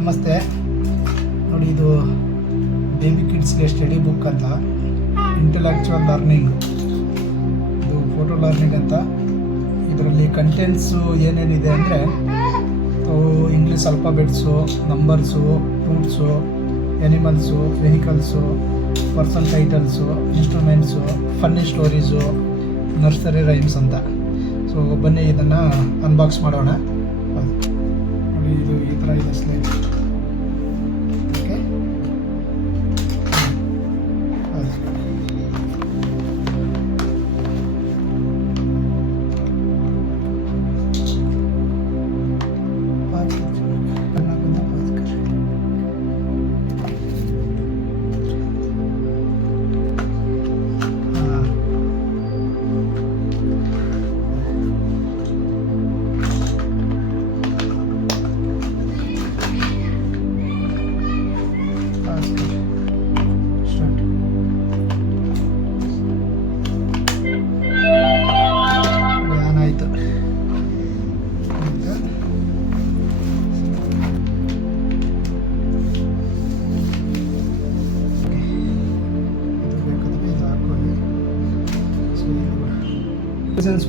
ನಮಸ್ತೆ ನೋಡಿ, ಇದು ಬೇಬಿ ಕಿಡ್ಸ್ಗೆ ಸ್ಟಡಿ ಬುಕ್ ಅಂತ, ಇಂಟೆಲೆಕ್ಚುವಲ್ ಲರ್ನಿಂಗ್, ಇದು ಫೋಟೋ ಲರ್ನಿಂಗ್ ಅಂತ. ಇದರಲ್ಲಿ ಕಂಟೆಂಟ್ಸು ಏನೇನಿದೆ ಅಂದರೆ English alphabets, numbers, fruits, animals, vehicles, person titles, instruments, funny stories, nursery rhymes ಅಂತ. ಸೊ ಬನ್ನಿ ಇದನ್ನು ಅನ್ಬಾಕ್ಸ್ ಮಾಡೋಣ. ನೋಡಿ, ಇದು ಈ ಥರ ಇದೆ ಸ್ಲೇಟ್. ಓಕೆ,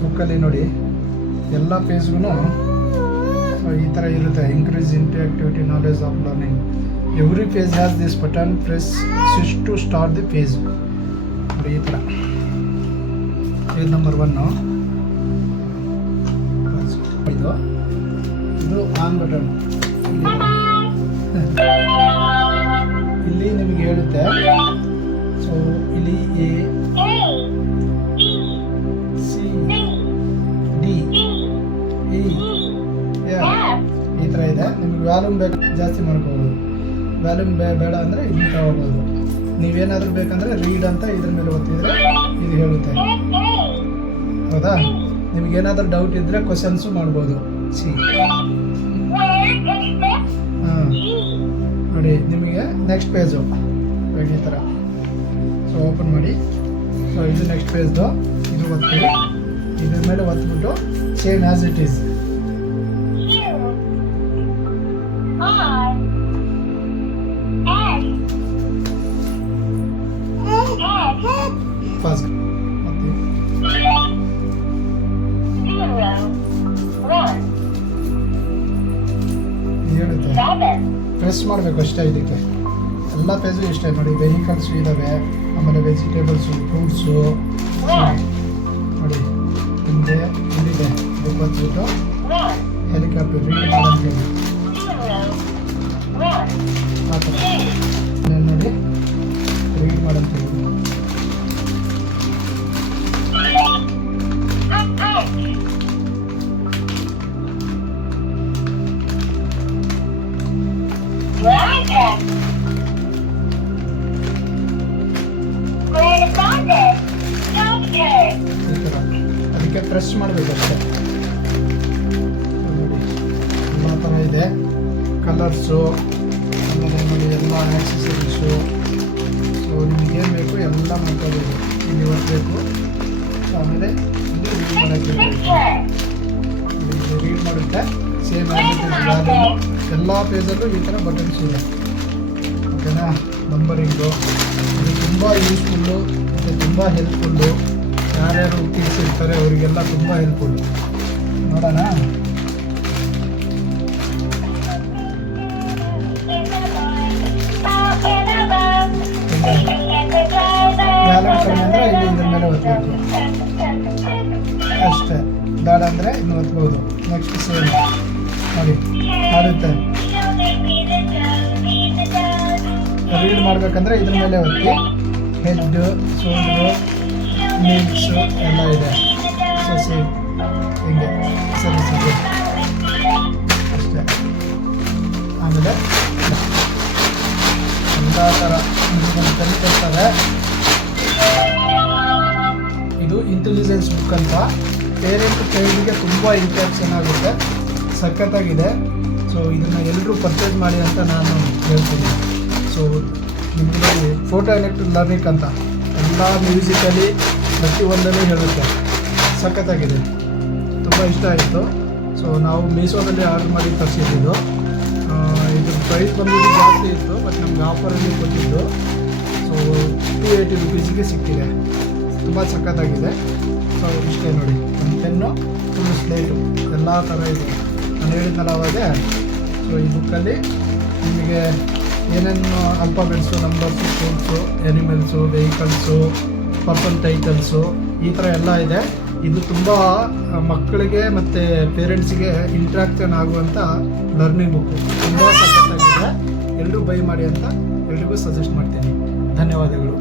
ಬುಕ್ಕಲ್ಲಿ ನೋಡಿ, ಎಲ್ಲ ಪೇಜ್ಗೂ ಈ ಥರ ಇರುತ್ತೆ. Increase interactivity, knowledge of learning. Every page has this button, press switch to start the page. ನೋಡಿ, ಈ ಥರ ಪೇಜ್ ನಂಬರ್ 1 ಇದು ಆನ್ ಬಟನ್. ಇಲ್ಲಿ ನಿಮಗೆ ಹೇಳುತ್ತೆ. ಸೊ ಇಲ್ಲಿ ಎ ಈ ಥರ ಇದೆ. ನಿಮ್ಗೆ ವ್ಯಾಲ್ಯೂಮ್ ಬೇಕು ಜಾಸ್ತಿ ಮಾಡ್ಕೋಬೋದು, ವ್ಯಾಲ್ಯೂಮ್ ಬೇಡ ಅಂದರೆ ಇಲ್ಲಿ ತಗೋಬೋದು. ನೀವೇನಾದರೂ ಬೇಕಂದರೆ ರೀಡ್ ಅಂತ ಇದ್ರ ಮೇಲೆ ಒತ್ತಿದ್ರೆ ಇದು ಹೇಳುತ್ತೆ. ಹೌದಾ? ನಿಮಗೇನಾದರೂ ಡೌಟ್ ಇದ್ದರೆ ಕ್ವಶನ್ಸು ಮಾಡ್ಬೋದು. ಹಾಂ, ನೋಡಿ ನಿಮಗೆ ನೆಕ್ಸ್ಟ್ ಪೇಜು ಈ ಥರ. ಸೊ ಓಪನ್ ಮಾಡಿ. ಸೊ ಇದು ನೆಕ್ಸ್ಟ್ ಪೇಜ್ದು. ಇದು ಒತ್ತಿ, ಇದ್ರ ಮೇಲೆ ಒತ್ಬಿಟ್ಟು same as it is. First ಹೇಳುತ್ತೆ, ಪ್ರೆಸ್ ಮಾಡಬೇಕು ಅಷ್ಟೇ. ಇದಕ್ಕೆ ಎಲ್ಲ ಪೇಜು ಇಷ್ಟೇ ನೋಡಿ. ವೆಹಿಕಲ್ಸು ಇದ್ದಾವೆ, ಆಮೇಲೆ ವೆಜಿಟೇಬಲ್ಸು, ಫ್ರೂಟ್ಸು ನೋಡಿ. ಹಿಂದೆ ಇಲ್ಲಿದೆ, ಇದು ಬಂದ್ಬಿಟ್ಟು ಹೆಲಿಕಾಪ್ಟರ್ ರೀಡ್ ಮಾಡಂತೇಳಿ ಆ ಥರ ನೋಡಿ, ರೀಡ್ ಮಾಡಂತೇಳಿ. ಅದಕ್ಕೆ ಪ್ರೆಸ್ ಮಾಡಬೇಕು ಅಷ್ಟೇ. ನೋಡಿ, ಎಲ್ಲ ಥರ ಇದೆ. ಕಲರ್ಸು, ಆಮೇಲೆ ನೋಡಿ ಎಲ್ಲ ಆಕ್ಸೆಸರೀಸು. ಸೊ ನಿಮಗೇನು ಬೇಕು ಎಲ್ಲ ಮಾಡ್ಕೋಬೇಕು. ಇಲ್ಲಿ ಒತ್ತಬೇಕು, ಆಮೇಲೆ ಇಲ್ಲಿ ರೀಡ್ ಮಾಡೋಕ್ಕೆ ರೀಡ್ ಮಾಡುತ್ತೆ. ಸೇಮ್ ವ್ಯಾಲ್ಯೂ ಎಲ್ಲ ಪೇಜಲ್ಲೂ ಈ ಥರ ಬಟನ್ಸ್ ಇದೆ. ಓಕೆನಾ? ನಂಬರಿಂಗು ಇದು ತುಂಬ ಯೂಸ್ಫುಲ್ಲು ಮತ್ತು ತುಂಬ ಹೆಲ್ಪ್ಫುಲ್ಲು. ಯಾರ್ಯಾರು ಕಿಡ್ಸ್ ಇರ್ತಾರೆ ಅವರಿಗೆಲ್ಲ ತುಂಬ ಹೆಲ್ಪ್ಫುಲ್ಲು. ನೋಡೋಣ. ಬ್ಯಾಲೆನ್ಸ್ ಅಂದರೆ ಇಲ್ಲಿ ಇದ್ರ ಮೇಲೆ ಒತ್ತಬೇಕು ಅಷ್ಟೇ. ಬೇಡ ಅಂದರೆ ಇನ್ನು ಒತ್ಬೋದು. ನೆಕ್ಸ್ಟ್ ಸೇಮ್ ನೋಡಿ, ಆಡುತ್ತೆ. ರೀಡ್ ಮಾಡಬೇಕಂದ್ರೆ ಇದ್ರ ಮೇಲೆ ಒತ್ತಿ. ಹೆಡ್, ಶೋಲ್ಡ್ರು, ನೀಡ್ಸು ಎಲ್ಲ ಇದೆ. ಸೊ ಸೇಮ್ ಹಿಂಗೆ ಸರಿಸಿದೆ ಅಷ್ಟೇ. ಆಮೇಲೆ ಎಲ್ಲ ಥರ ಕಲಿತಿರ್ತಾರೆ. ಇದು ಇಂಟೆಲಿಜೆನ್ಸ್ ಬುಕ್ ಅಂತ. ಪೇರೆಂಟ್ ಚೈಲ್ಡ್ಗೆ ತುಂಬ ಇಂಟ್ರಾಕ್ಷನ್ ಆಗುತ್ತೆ, ಸಖತ್ತಾಗಿದೆ. ಸೊ ಇದನ್ನು ಎಲ್ಲರೂ ಪರ್ಚೇಸ್ ಮಾಡಿ ಅಂತ ನಾನು ಹೇಳ್ತೀನಿ. ಸೊ ನಿಮಗೆ ಫೋಟೋ ಎಲೆಕ್ಟ್ರಿಕ್ ಲರ್ನಿಂಗ್ ಅಂತ ಎಲ್ಲ ಮ್ಯೂಸಿಕಲಿ ಪ್ರತಿಯೊಂದಲ್ಲೂ ಹೇಳುತ್ತೆ. ಸಖತ್ತಾಗಿದೆ, ತುಂಬ ಇಷ್ಟ ಆಯಿತು. ಸೊ ನಾವು ಮೀಶೋದಲ್ಲಿ ಆರ್ಡರ್ ಮಾಡಿ ತರಿಸಿದ್ದು. ಇದ್ರ ಪ್ರೈಸ್ ಬಂದ್ಬಿಟ್ಟು ಜಾಸ್ತಿ ಇತ್ತು, ಬಟ್ ನಮ್ಗೆ ಆಫರಲ್ಲಿ ಕೊಟ್ಟಿದ್ದು. ಸೊ 280 ರುಪೀಸಿಗೆ ಸಿಕ್ಕಿದೆ, ತುಂಬ ಸಖತ್ತಾಗಿದೆ. ಸೊ ಇಷ್ಟೇ ನೋಡಿ, ಒಂದು ಪೆನ್ನು, ಫುಲ್ ಸ್ಲೇಟು, ಎಲ್ಲ ಥರ ಇದೆ. ನಾನು ಹೇಳಿದ್ನಲ್ಲ ಅವಾಗೆ. ಸೊ ಈ ಬುಕ್ಕಲ್ಲಿ ನಿಮಗೆ ಏನೇನು alphabets, numbers, fruits, animals, vehicles, person titles, ಈ ಥರ ಎಲ್ಲ ಇದೆ. ಇದು ತುಂಬ ಮಕ್ಕಳಿಗೆ ಮತ್ತು ಪೇರೆಂಟ್ಸಿಗೆ ಇಂಟ್ರಾಕ್ಷನ್ ಆಗುವಂಥ ಲರ್ನಿಂಗ್ ಬುಕ್ಕು, ತುಂಬ ಸಖತ್ತಾಗಿದೆ. ಎಲ್ಲರೂ ಬೈ ಮಾಡಿ ಅಂತ ಎಲ್ರಿಗೂ ಸಜೆಸ್ಟ್ ಮಾಡ್ತೀನಿ. ಧನ್ಯವಾದಗಳು.